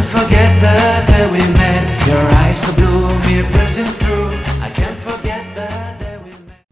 can't forget the day we met. Your eyes so blue, me piercing through. I can't forget the day we met.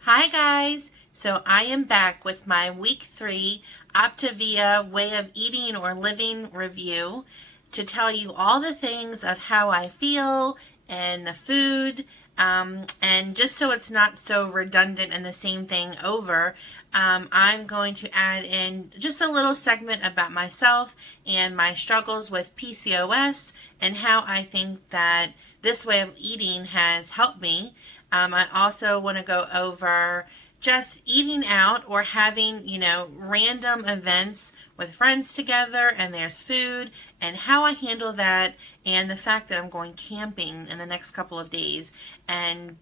Hi guys, so I am back with my week 3 Optavia way of eating or living review to tell you all the things of how I feel and the food, and just so it's not so redundant and the same thing over, I'm going to add in just a little segment about myself and my struggles with PCOS and how I think that this way of eating has helped me. I also want to go over just eating out or having, random events with friends together and there's food and how I handle that, and the fact that I'm going camping in the next couple of days. And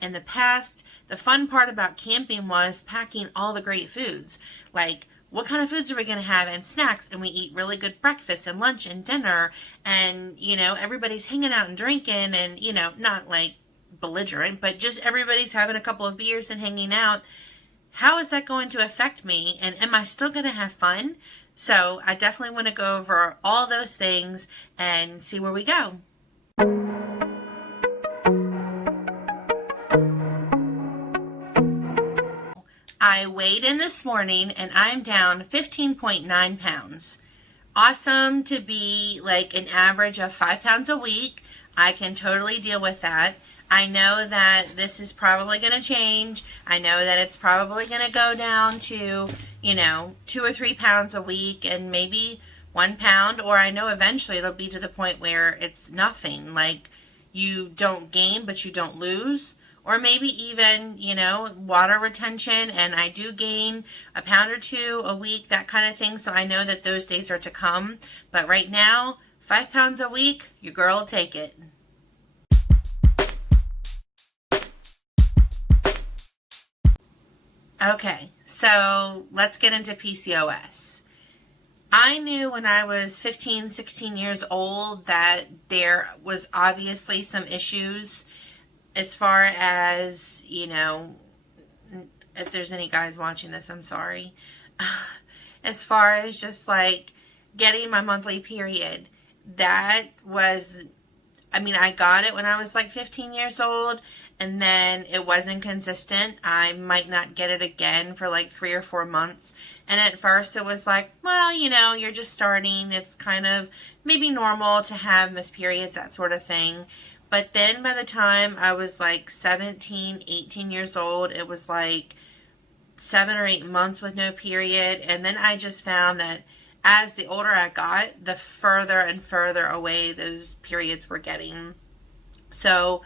in the past, the fun part about camping was packing all the great foods. Like, what kind of foods are we going to have, and snacks, and we eat really good breakfast and lunch and dinner, and, everybody's hanging out and drinking and, not like belligerent, but just everybody's having a couple of beers and hanging out. How is that going to affect me, and am I still going to have fun? So I definitely want to go over all those things and see where we go. I weighed in this morning and I'm down 15.9 pounds. Awesome to be like an average of 5 pounds a week. I can totally deal with that. I know that this is probably going to change. I know that it's probably going to go down to, 2 or 3 pounds a week and maybe 1 pound, or I know eventually it'll be to the point where it's nothing. Like, you don't gain, but you don't lose. Or maybe even, water retention, and I do gain a pound or 2 a week, that kind of thing. So I know that those days are to come. But right now, 5 pounds a week, your girl will take it. Okay, so let's get into PCOS. I knew when I was 15, 16 years old that there was obviously some issues as far as, if there's any guys watching this, I'm sorry. As far as just like getting my monthly period, that was, I got it when I was like 15 years old, and then it wasn't consistent. I might not get it again for like 3 or 4 months. And at first it was like, well, you're just starting. It's kind of maybe normal to have missed periods, that sort of thing. But then by the time I was like 17, 18 years old, it was like 7 or 8 months with no period. And then I just found that as the older I got, the further and further away those periods were getting. So,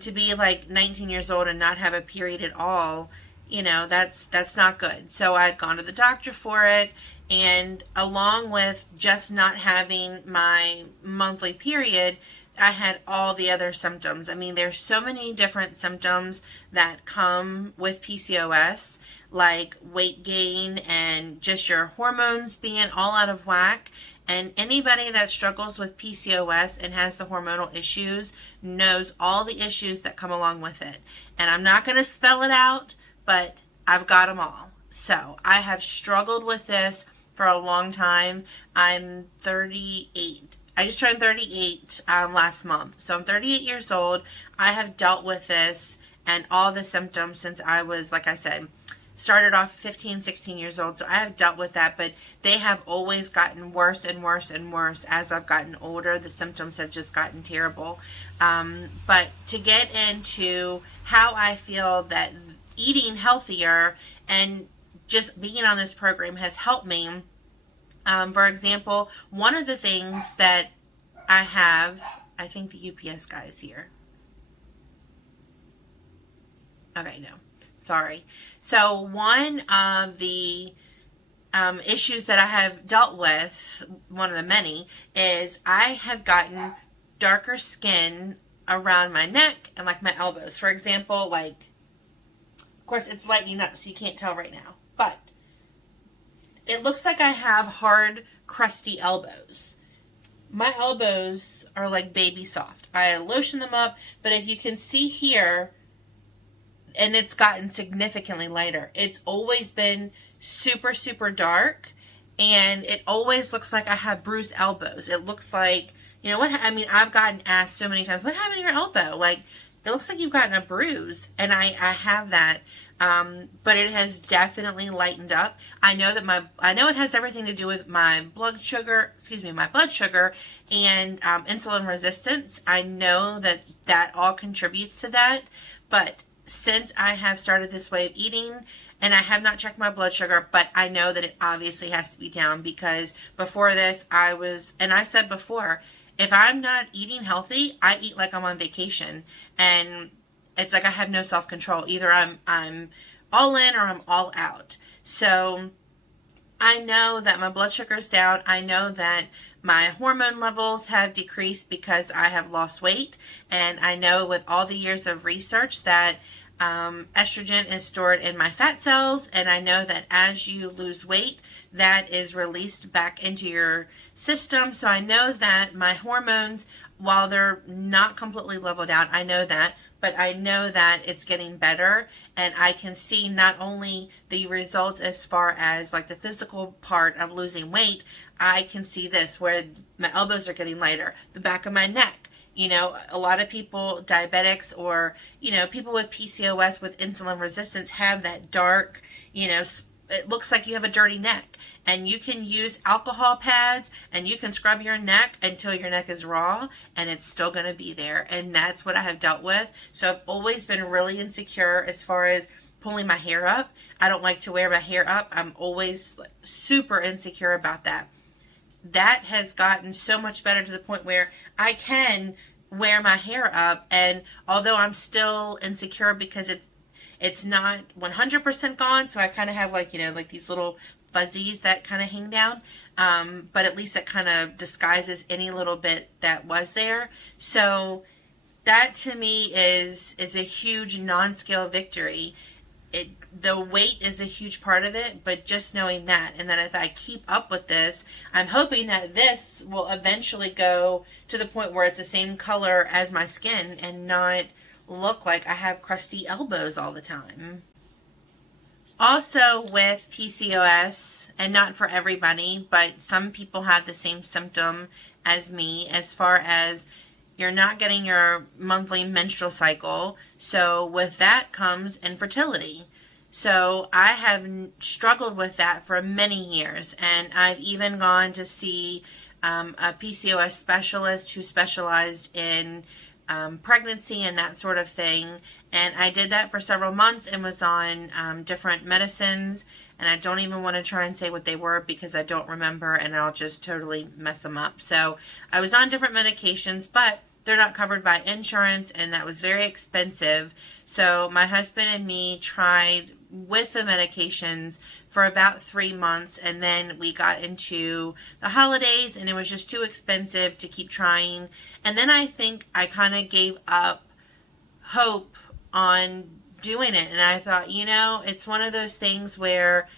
to be like 19 years old and not have a period at all, that's not good. So I'd gone to the doctor for it. And along with just not having my monthly period, I had all the other symptoms. There's so many different symptoms that come with PCOS, like weight gain and just your hormones being all out of whack. And anybody that struggles with PCOS and has the hormonal issues knows all the issues that come along with it. And I'm not going to spell it out, but I've got them all. So I have struggled with this for a long time. I'm 38. I just turned 38 last month. So I'm 38 years old. I have dealt with this and all the symptoms since I was, like I said, started off 15, 16 years old. So I have dealt with that, but they have always gotten worse and worse and worse as I've gotten older. The symptoms have just gotten terrible. But to get into how I feel that eating healthier and just being on this program has helped me. For example, one of the things that I think the UPS guy is here. Okay, no, sorry. So one of the issues that I have dealt with, one of the many, is I have gotten darker skin around my neck and like my elbows. For example, like, of course it's lightening up so you can't tell right now, but it looks like I have hard, crusty elbows. My elbows are like baby soft. I lotion them up, but if you can see here, and it's gotten significantly lighter. It's always been super, super dark, and it always looks like I have bruised elbows. It looks like, you know what, I mean, I've gotten asked so many times, what happened to your elbow? Like, it looks like you've gotten a bruise, and I have that. But it has definitely lightened up. I know it has everything to do with my blood sugar and insulin resistance. I know that all contributes to that. But since I have started this way of eating, and I have not checked my blood sugar, but I know that it obviously has to be down, because before this and I said before, if I'm not eating healthy, I eat like I'm on vacation, and it's like I have no self-control. Either I'm all in or I'm all out. So I know that my blood sugar is down. I know that my hormone levels have decreased because I have lost weight. And I know with all the years of research that estrogen is stored in my fat cells. And I know that as you lose weight, that is released back into your system. So I know that my hormones, while they're not completely leveled out, I know that, but I know that it's getting better, and I can see not only the results as far as like the physical part of losing weight, I can see this where my elbows are getting lighter, the back of my neck. You know, a lot of people, diabetics, or, you know, people with PCOS with insulin resistance have that dark, you know, it looks like you have a dirty neck. And you can use alcohol pads and you can scrub your neck until your neck is raw, and it's still going to be there. And that's what I have dealt with. So I've always been really insecure as far as pulling my hair up. I don't like to wear my hair up. I'm always super insecure about that. That has gotten so much better to the point where I can wear my hair up. And although I'm still insecure because it's not 100% gone, so I kind of have like, you know, like these little fuzzies that kind of hang down, but at least it kind of disguises any little bit that was there. So that to me is a huge non-scale victory. The weight is a huge part of it, but just knowing that, and that if I keep up with this, I'm hoping that this will eventually go to the point where it's the same color as my skin and not look like I have crusty elbows all the time. Also with PCOS, and not for everybody, but some people have the same symptom as me as far as you're not getting your monthly menstrual cycle. So with that comes infertility. So I have struggled with that for many years, and I've even gone to see a PCOS specialist who specialized in pregnancy and that sort of thing. And I did that for several months and was on different medicines. And I don't even want to try and say what they were because I don't remember and I'll just totally mess them up. So I was on different medications, but they're not covered by insurance, and that was very expensive. So my husband and me tried with the medications for about 3 months, and then we got into the holidays and it was just too expensive to keep trying. And then I think I kind of gave up hope on doing it, and I thought, you know, it's one of those things where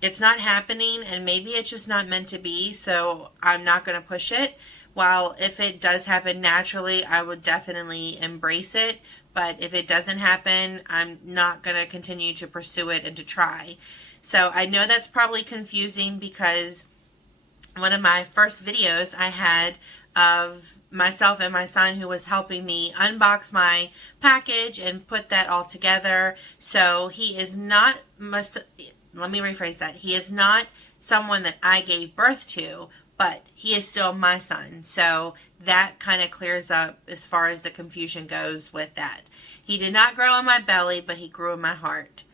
it's not happening and maybe it's just not meant to be, so I'm not going to push it. While if it does happen naturally, I would definitely embrace it. But if it doesn't happen, I'm not going to continue to pursue it and to try. So I know that's probably confusing because one of my first videos I had of myself and my son who was helping me unbox my package and put that all together. So he is not, let me rephrase that. He is not someone that I gave birth to, but he is still my son. So that kind of clears up as far as the confusion goes with that. He did not grow in my belly, but he grew in my heart.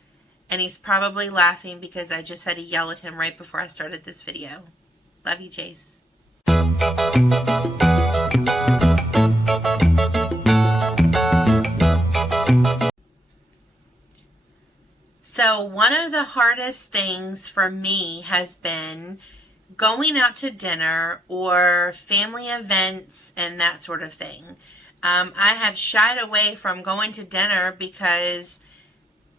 And he's probably laughing because I just had to yell at him right before I started this video. Love you, Chase. So one of the hardest things for me has been going out to dinner or family events and that sort of thing. I have shied away from going to dinner because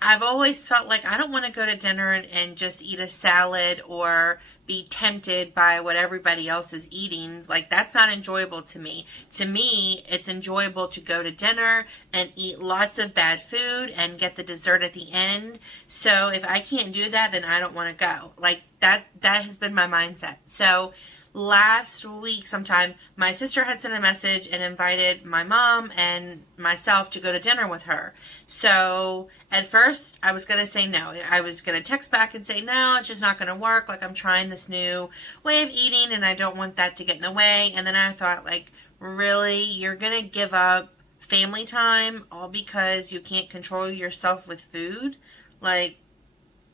I've always felt like I don't want to go to dinner and just eat a salad or be tempted by what everybody else is eating. Like, that's not enjoyable to me. To me, it's enjoyable to go to dinner and eat lots of bad food and get the dessert at the end. So if I can't do that, then I don't want to go. Like, that has been my mindset. So last week sometime, my sister had sent a message and invited my mom and myself to go to dinner with her. So at first I was going to say no. I was going to text back and say, no, it's just not going to work. Like, I'm trying this new way of eating and I don't want that to get in the way. And then I thought, like, really, you're going to give up family time all because you can't control yourself with food? Like,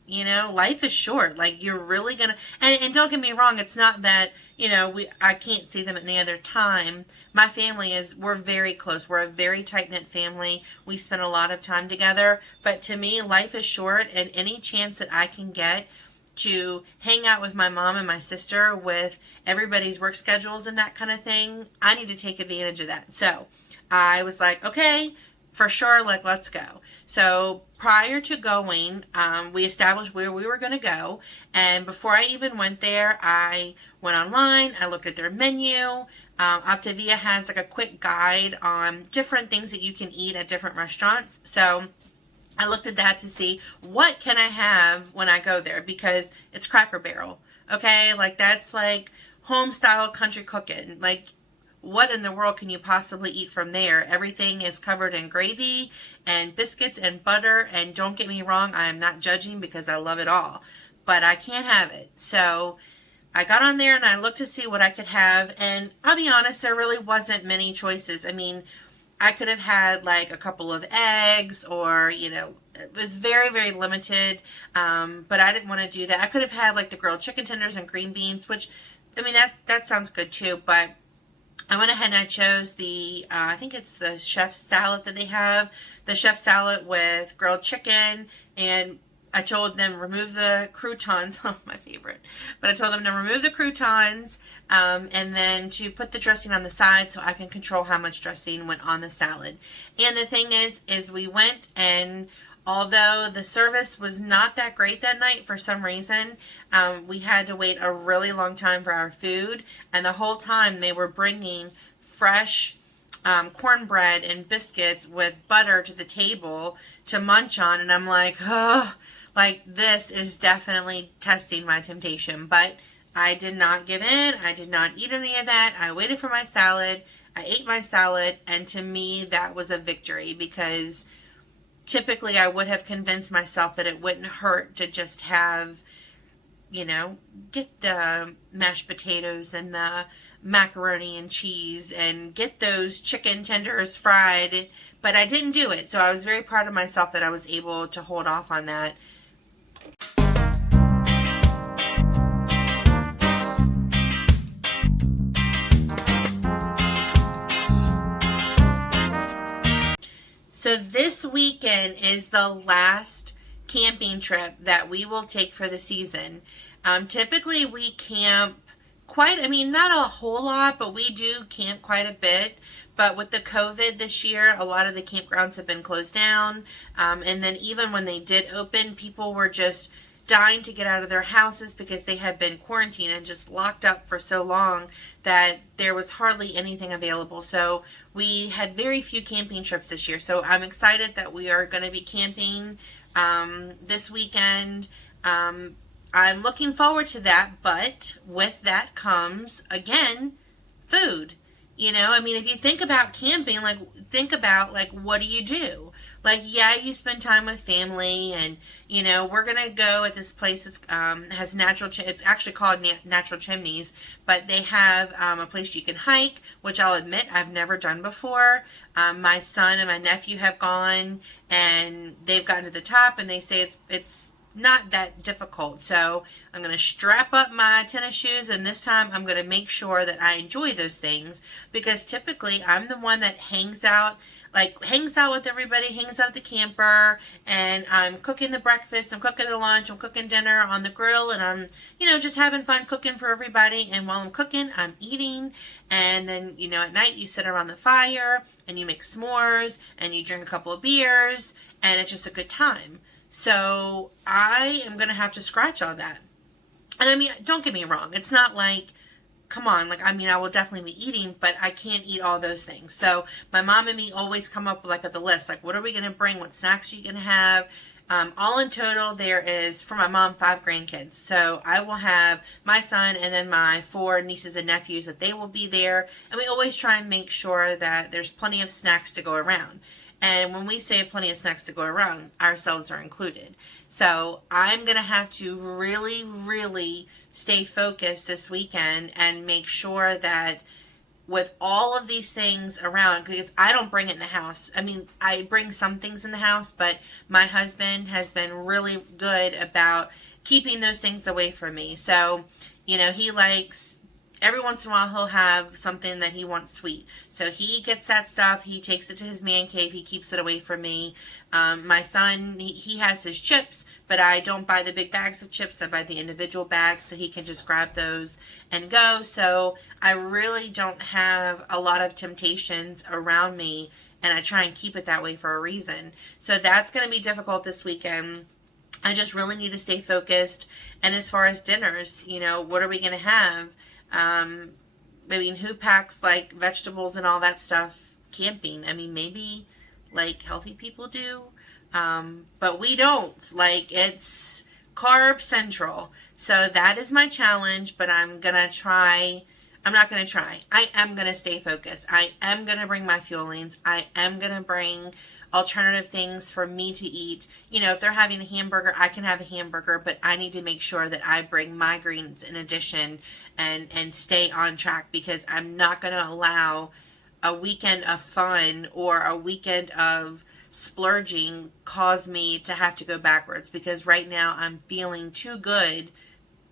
life is short. Like, you're really going to, and don't get me wrong, it's not that, I can't see them at any other time. My family we're very close. We're a very tight-knit family. We spend a lot of time together. But to me, life is short, and any chance that I can get to hang out with my mom and my sister with everybody's work schedules and that kind of thing, I need to take advantage of that. So I was like, okay, for sure, like, let's go. So prior to going, we established where we were going to go. And before I even went there, I went online. I looked at their menu. Optavia has like a quick guide on different things that you can eat at different restaurants. So I looked at that to see what can I have when I go there, because it's Cracker Barrel. Okay, like, that's like home style country cooking. Like, what in the world can you possibly eat from there? Everything is covered in gravy and biscuits and butter. And don't get me wrong, I am not judging because I love it all. But I can't have it. So I got on there and I looked to see what I could have. And I'll be honest, there really wasn't many choices. I mean, I could have had like a couple of eggs or, it was very, very limited. But I didn't want to do that. I could have had like the grilled chicken tenders and green beans, which, I mean, that sounds good too. But I went ahead and I chose the, I think it's the chef's salad that they have. The chef's salad with grilled chicken. And I told them remove the croutons. Oh, my favorite. But I told them to remove the croutons and then to put the dressing on the side so I can control how much dressing went on the salad. And the thing is we went, and although the service was not that great that night for some reason, we had to wait a really long time for our food. And the whole time they were bringing fresh cornbread and biscuits with butter to the table to munch on. And I'm like, oh, like, this is definitely testing my temptation. But I did not give in. I did not eat any of that. I waited for my salad. I ate my salad. And to me, that was a victory, because typically I would have convinced myself that it wouldn't hurt to just have, get the mashed potatoes and the macaroni and cheese and get those chicken tenders fried. But I didn't do it. So I was very proud of myself that I was able to hold off on that. So this weekend is the last camping trip that we will take for the season. Typically we camp not a whole lot, but we do camp quite a bit. But with the COVID this year, a lot of the campgrounds have been closed down. And then even when they did open, people were just dying to get out of their houses because they had been quarantined and just locked up for so long that there was hardly anything available. So we had very few camping trips this year. So I'm excited that we are going to be camping this weekend. I'm looking forward to that, but with that comes, again, food. If you think about camping, think about, what do you do? You spend time with family, and, we're going to go at this place that's has it's actually called Natural Chimneys, but they have a place you can hike, which I'll admit I've never done before. My son and my nephew have gone, and they've gotten to the top, and they say it's not that difficult. So I'm going to strap up my tennis shoes, and this time I'm going to make sure that I enjoy those things, because typically I'm the one that hangs out with everybody, hangs out at the camper, and I'm cooking the breakfast, I'm cooking the lunch, I'm cooking dinner on the grill, and I'm, just having fun cooking for everybody. And while I'm cooking, I'm eating. And then, at night you sit around the fire and you make s'mores and you drink a couple of beers, and it's just a good time. So I am going to have to scratch all that. And I mean, don't get me wrong. It's not like, come on, like, I mean, I will definitely be eating, but I can't eat all those things. So my mom and me always come up with like the list, like, what are we going to bring? What snacks are you going to have? All in total, there is, for my mom, 5 grandkids. So I will have my son and then my 4 nieces and nephews that they will be there. And we always try and make sure that there's plenty of snacks to go around. And when we say plenty of snacks to go around, ourselves are included. So I'm going to have to really, really stay focused this weekend and make sure that with all of these things around, because I don't bring it in the house. I mean, I bring some things in the house, but my husband has been really good about keeping those things away from me. So, he likes, every once in a while he'll have something that he wants sweet. So he gets that stuff, he takes it to his man cave, he keeps it away from me. My son, he has his chips, but I don't buy the big bags of chips. I buy the individual bags so he can just grab those and go. So I really don't have a lot of temptations around me, and I try and keep it that way for a reason. So that's going to be difficult this weekend. I just really need to stay focused. And as far as dinners, what are we going to have? I mean, who packs like vegetables and all that stuff camping? I mean, maybe like healthy people do. But we don't. Like, it's carb central. So that is my challenge, but I'm going to try. I'm not going to try. I am going to stay focused. I am going to bring my fuelings. I am going to bring alternative things for me to eat. If they're having a hamburger, I can have a hamburger, but I need to make sure that I bring my greens in addition and stay on track, because I'm not going to allow a weekend of fun or a weekend of splurging cause me to have to go backwards, because right now I'm feeling too good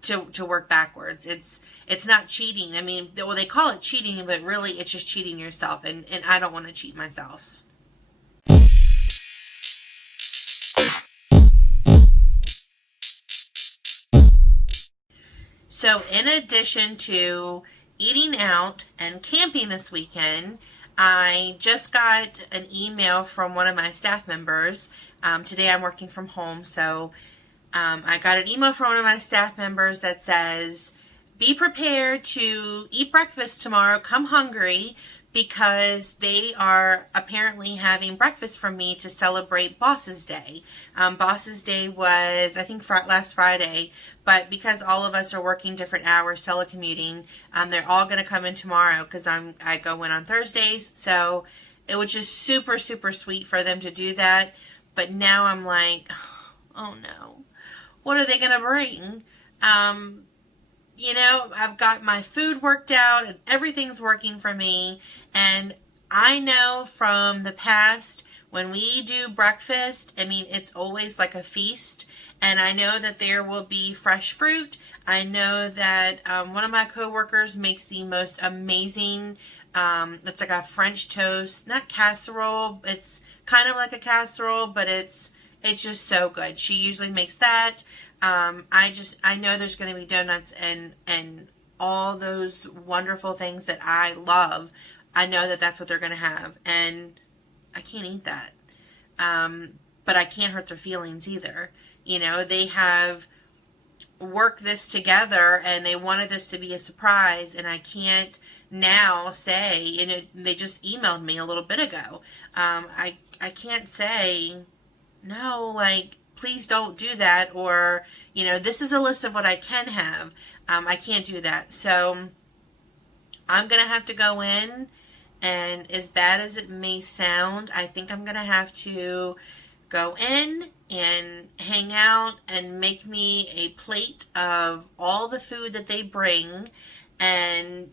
to work backwards. It's not cheating. I mean, well, they call it cheating, but really it's just cheating yourself, and I don't want to cheat myself. So in addition to eating out and camping this weekend, I just got an email from one of my staff members. Today I'm working from home, so I got an email from one of my staff members that says, be prepared to eat breakfast tomorrow. Come hungry, because they are apparently having breakfast for me to celebrate Boss's Day. Boss's Day was, I think, last Friday, but because all of us are working different hours, telecommuting, they're all going to come in tomorrow, because I go in on Thursdays. So it was just super, super sweet for them to do that. But now I'm like, oh no, what are they going to bring? I've got my food worked out and everything's working for me. And I know from the past, when we do breakfast, I mean, it's always like a feast. And I know that there will be fresh fruit. I know that one of my coworkers makes the most amazing, it's like a French toast, not casserole. It's kind of like a casserole, but it's just so good. She usually makes that. I know there's going to be donuts and all those wonderful things that I love. I know that that's what they're going to have, and I can't eat that. But I can't hurt their feelings either. They have worked this together, and they wanted this to be a surprise, and I can't now say, and they just emailed me a little bit ago. I can't say, no, like, please don't do that, or, this is a list of what I can have. I can't do that. So I'm going to have to go in, and as bad as it may sound, I think I'm going to have to go in and hang out and make me a plate of all the food that they bring and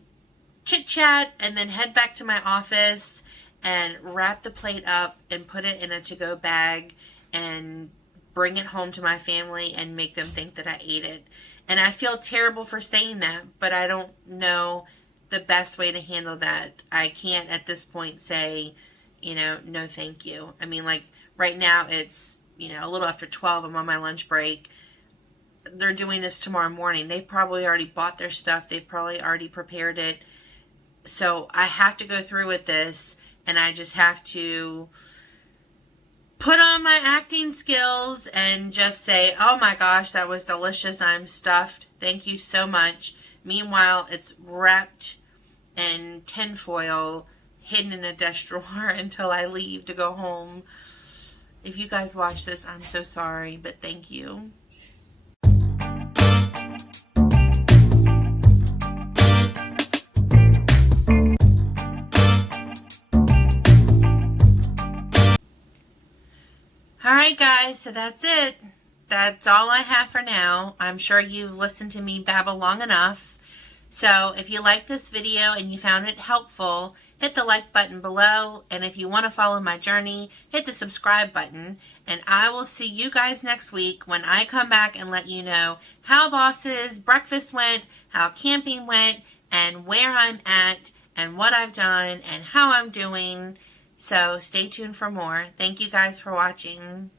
chit chat, and then head back to my office and wrap the plate up and put it in a to-go bag and bring it home to my family and make them think that I ate it. And I feel terrible for saying that, but I don't know the best way to handle that. I can't at this point say, no thank you. I mean, like, right now it's, a little after 12. I'm on my lunch break. They're doing this tomorrow morning. They've probably already bought their stuff. They've probably already prepared it. So I have to go through with this, and I just have to put on my acting skills and just say, oh my gosh, that was delicious. I'm stuffed. Thank you so much. Meanwhile, it's wrapped in tinfoil, hidden in a desk drawer until I leave to go home. If you guys watch this, I'm so sorry, but thank you. Alright guys, so that's it. That's all I have for now. I'm sure you've listened to me babble long enough. So if you like this video and you found it helpful, hit the like button below. And if you want to follow my journey, hit the subscribe button. And I will see you guys next week when I come back and let you know how Boss's breakfast went, how camping went, and where I'm at, and what I've done, and how I'm doing. So stay tuned for more. Thank you guys for watching.